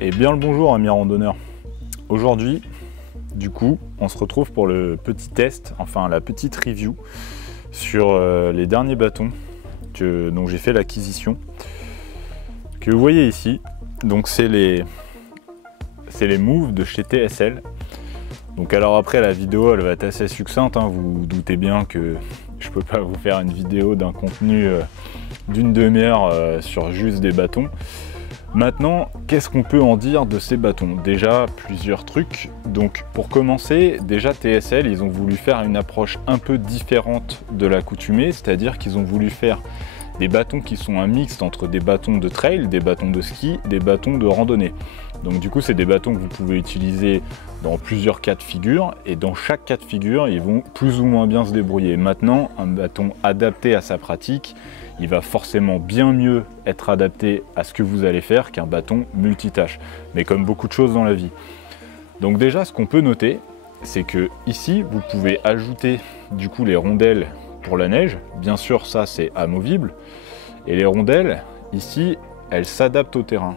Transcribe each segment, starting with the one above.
Et bien le bonjour amis randonneurs. Aujourd'hui, du coup, on se retrouve pour le petit test, enfin la petite review sur les derniers bâtons dont j'ai fait l'acquisition. Que vous voyez ici, donc c'est les Move de chez TSL. Donc alors après la vidéo elle va être assez succincte, hein, vous vous doutez bien que je peux pas vous faire une vidéo d'un contenu d'une demi-heure sur juste des bâtons. Maintenant, qu'est-ce qu'on peut en dire de ces bâtons? Déjà, plusieurs trucs. Donc, pour commencer, déjà TSL, ils ont voulu faire une approche un peu différente de l'accoutumée, c'est-à-dire qu'ils ont voulu faire des bâtons qui sont un mixte entre des bâtons de trail, des bâtons de ski, des bâtons de randonnée. Donc du coup, c'est des bâtons que vous pouvez utiliser dans plusieurs cas de figure, et dans chaque cas de figure, ils vont plus ou moins bien se débrouiller. Maintenant, un bâton adapté à sa pratique, il va forcément bien mieux être adapté à ce que vous allez faire qu'un bâton multitâche, mais comme beaucoup de choses dans la vie. Donc déjà, ce qu'on peut noter, c'est que ici, vous pouvez ajouter du coup les rondelles pour la neige. Bien sûr, ça c'est amovible, et les rondelles, ici, elles s'adaptent au terrain.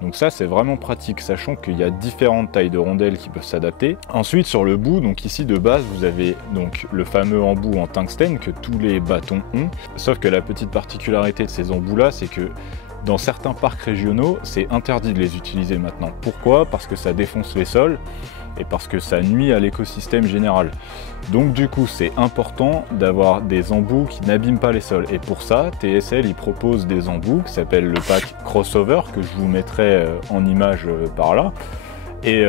Donc ça c'est vraiment pratique, sachant qu'il y a différentes tailles de rondelles qui peuvent s'adapter. Ensuite sur le bout, donc ici de base vous avez donc le fameux embout en tungstène que tous les bâtons ont. Sauf que la petite particularité de ces embouts là, c'est que dans certains parcs régionaux, c'est interdit de les utiliser maintenant. Pourquoi? Parce que ça défonce les sols et parce que ça nuit à l'écosystème général. Donc du coup c'est important d'avoir des embouts qui n'abîment pas les sols, et pour ça TSL il propose des embouts qui s'appellent le pack crossover, que je vous mettrai en image par là, et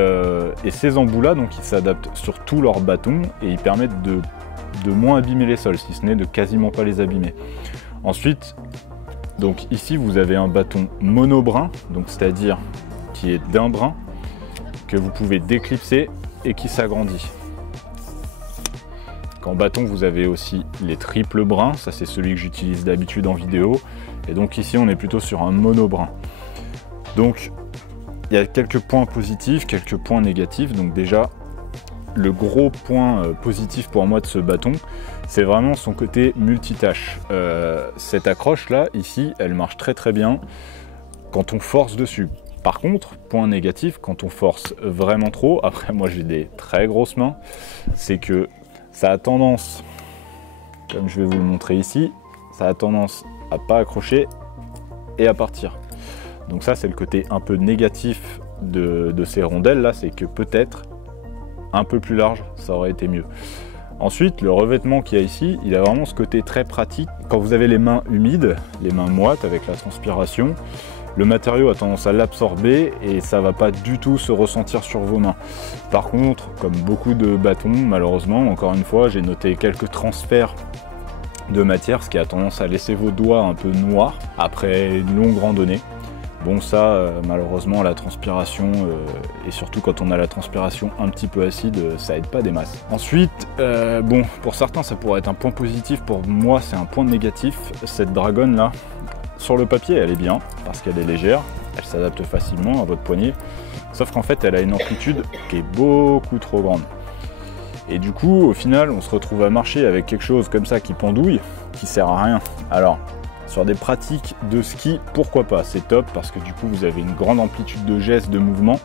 ces embouts là donc ils s'adaptent sur tous leurs bâtons et ils permettent de moins abîmer les sols, si ce n'est de quasiment pas les abîmer. Ensuite, donc ici vous avez un bâton monobrin, donc c'est-à-dire qui est d'un brin, que vous pouvez déclipser et qui s'agrandit. En bâton, vous avez aussi les triples brins, ça c'est celui que j'utilise d'habitude en vidéo, et donc ici on est plutôt sur un monobrin. Donc il y a quelques points positifs, quelques points négatifs. Donc déjà, le gros point positif pour moi de ce bâton, c'est vraiment son côté multitâche. Cette accroche là, ici, elle marche très très bien quand on force dessus. Par contre, point négatif, quand on force vraiment trop, après moi j'ai des très grosses mains, c'est que ça a tendance, comme je vais vous le montrer ici, ça a tendance à pas accrocher et à partir. Donc ça c'est le côté un peu négatif de ces rondelles là, c'est que peut-être un peu plus large, ça aurait été mieux. Ensuite, le revêtement qu'il y a ici, il a vraiment ce côté très pratique. Quand vous avez les mains humides, les mains moites avec la transpiration, le matériau a tendance à l'absorber et ça va pas du tout se ressentir sur vos mains. Par contre, comme beaucoup de bâtons, malheureusement, encore une fois, j'ai noté quelques transferts de matière, ce qui a tendance à laisser vos doigts un peu noirs après une longue randonnée. Bon, ça, malheureusement, la transpiration, et surtout quand on a la transpiration un petit peu acide, ça aide pas des masses. Ensuite, bon, pour certains, ça pourrait être un point positif. Pour moi, c'est un point négatif. Cette dragonne là, sur le papier, elle est bien, parce qu'elle est légère, elle s'adapte facilement à votre poignet, sauf qu'en fait, elle a une amplitude qui est beaucoup trop grande. Et du coup, au final, on se retrouve à marcher avec quelque chose comme ça qui pendouille, qui sert à rien. Alors, sur des pratiques de ski, pourquoi pas, c'est top, parce que du coup, vous avez une grande amplitude de geste, de mouvement,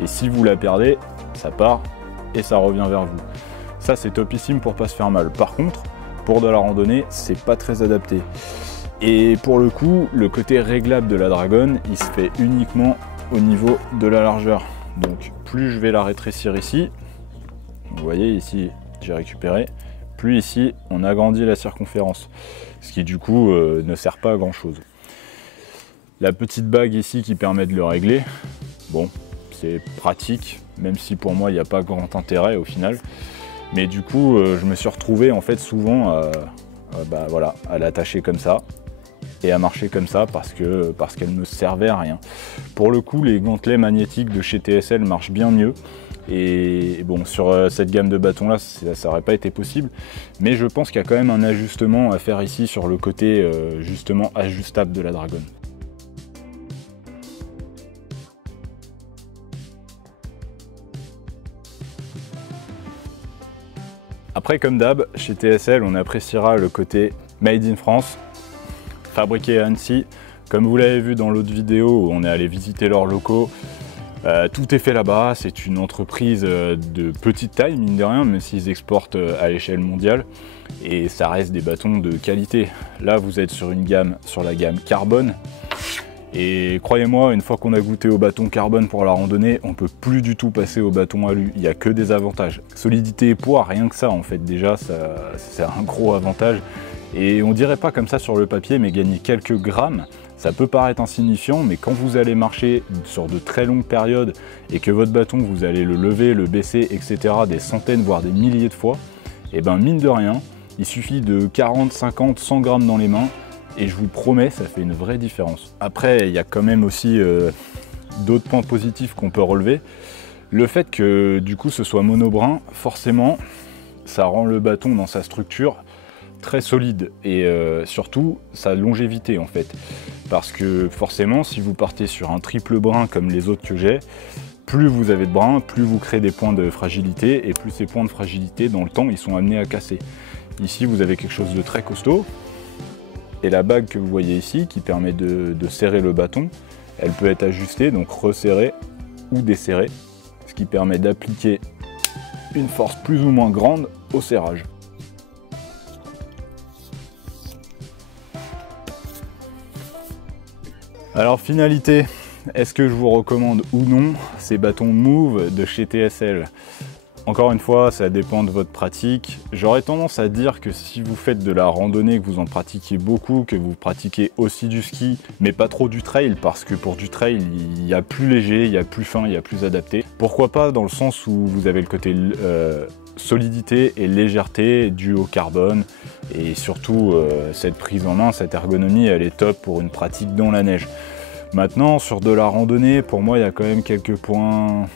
et si vous la perdez, ça part et ça revient vers vous. Ça, c'est topissime pour pas se faire mal. Par contre, pour de la randonnée, c'est pas très adapté. Et pour le coup, le côté réglable de la dragonne, il se fait uniquement au niveau de la largeur. Donc plus je vais la rétrécir ici, vous voyez ici j'ai récupéré, plus ici on agrandit la circonférence, ce qui du coup ne sert pas à grand chose. La petite bague ici qui permet de le régler, bon c'est pratique, même si pour moi il n'y a pas grand intérêt au final. Mais du coup je me suis retrouvé en fait souvent voilà, à l'attacher comme ça et à marcher comme ça parce qu'elle ne servait à rien. Pour le coup, les gantelets magnétiques de chez TSL marchent bien mieux. Et bon, sur cette gamme de bâtons là, ça n'aurait pas été possible. Mais je pense qu'il y a quand même un ajustement à faire ici sur le côté justement ajustable de la dragonne. Après, comme d'hab, chez TSL, on appréciera le côté Made in France, fabriqué à Annecy. Comme vous l'avez vu dans l'autre vidéo où on est allé visiter leurs locaux, Tout est fait là-bas, c'est une entreprise de petite taille, mine de rien, même s'ils exportent à l'échelle mondiale. Et ça reste des bâtons de qualité. Là, vous êtes sur la gamme carbone. Et croyez-moi, une fois qu'on a goûté au bâton carbone pour la randonnée, on peut plus du tout passer au bâton alu. Il n'y a que des avantages. Solidité et poids, rien que ça, en fait, déjà, c'est un gros avantage. Et on dirait pas comme ça sur le papier, mais gagner quelques grammes, ça peut paraître insignifiant, mais quand vous allez marcher sur de très longues périodes et que votre bâton, vous allez le lever, le baisser, etc. des centaines, voire des milliers de fois, et ben mine de rien, il suffit de 40, 50, 100 grammes dans les mains et je vous promets, ça fait une vraie différence. Après, il y a quand même aussi d'autres points positifs qu'on peut relever. Le fait que du coup ce soit monobrin, forcément, ça rend le bâton dans sa structure très solide et surtout sa longévité en fait. Parce que forcément, si vous partez sur un triple brin comme les autres que j'ai, plus vous avez de brins, plus vous créez des points de fragilité et plus ces points de fragilité dans le temps ils sont amenés à casser. Ici vous avez quelque chose de très costaud et la bague que vous voyez ici qui permet de serrer le bâton, elle peut être ajustée, donc resserrée ou desserrée, ce qui permet d'appliquer une force plus ou moins grande au serrage. Alors finalité, est-ce que je vous recommande ou non ces bâtons Move de chez TSL? Encore une fois, ça dépend de votre pratique. J'aurais tendance à dire que si vous faites de la randonnée, que vous en pratiquez beaucoup, que vous pratiquez aussi du ski, mais pas trop du trail, parce que pour du trail, il y a plus léger, il y a plus fin, il y a plus adapté. Pourquoi pas dans le sens où vous avez le côté solidité et légèreté due au carbone, et surtout cette prise en main, cette ergonomie, elle est top pour une pratique dans la neige. Maintenant, sur de la randonnée, pour moi, il y a quand même quelques points,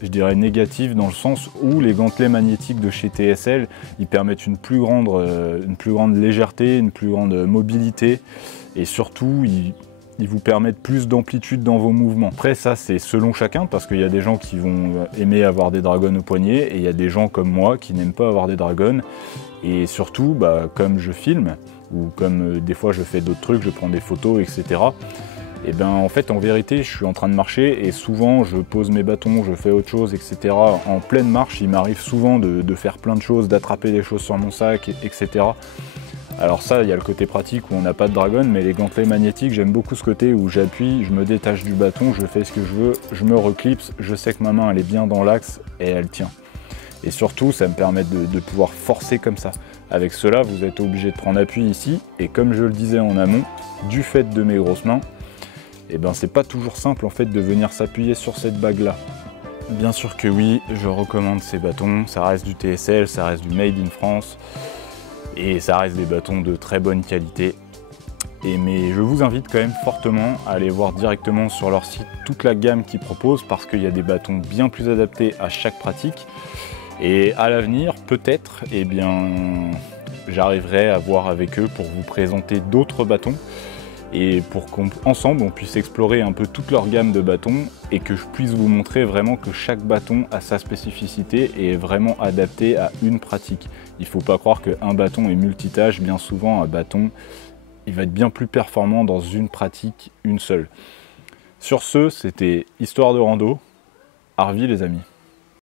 je dirais, négatifs, dans le sens où les gantelets magnétiques de chez TSL, ils permettent une plus grande légèreté, une plus grande mobilité, et surtout, ils vous permettent plus d'amplitude dans vos mouvements. Après, ça, c'est selon chacun, parce qu'il y a des gens qui vont aimer avoir des dragons au poignet, et il y a des gens comme moi qui n'aiment pas avoir des dragons. Et surtout, comme je filme, ou comme des fois je fais d'autres trucs, je prends des photos, etc. Et ben en fait, en vérité, je suis en train de marcher, et souvent, je pose mes bâtons, je fais autre chose, etc. En pleine marche, il m'arrive souvent de faire plein de choses, d'attraper des choses sur mon sac, etc. Alors ça, il y a le côté pratique où on n'a pas de dragon, mais les gantelets magnétiques, j'aime beaucoup ce côté où j'appuie, je me détache du bâton, je fais ce que je veux, je me reclipse, je sais que ma main elle est bien dans l'axe et elle tient. Et surtout, ça me permet de pouvoir forcer comme ça. Avec cela, vous êtes obligé de prendre appui ici, et comme je le disais en amont, du fait de mes grosses mains, et ben c'est pas toujours simple en fait de venir s'appuyer sur cette bague là. Bien sûr que oui, je recommande ces bâtons, ça reste du TSL, ça reste du Made in France. Et ça reste des bâtons de très bonne qualité. Mais je vous invite quand même fortement à aller voir directement sur leur site toute la gamme qu'ils proposent, parce qu'il y a des bâtons bien plus adaptés à chaque pratique. Et à l'avenir, peut-être, eh bien, j'arriverai à voir avec eux pour vous présenter d'autres bâtons et pour qu'ensemble on puisse explorer un peu toute leur gamme de bâtons et que je puisse vous montrer vraiment que chaque bâton a sa spécificité et est vraiment adapté à une pratique. Il ne faut pas croire qu'un bâton est multitâche, bien souvent un bâton il va être bien plus performant dans une pratique, une seule. Sur ce, c'était Histoire de rando. Harvey les amis.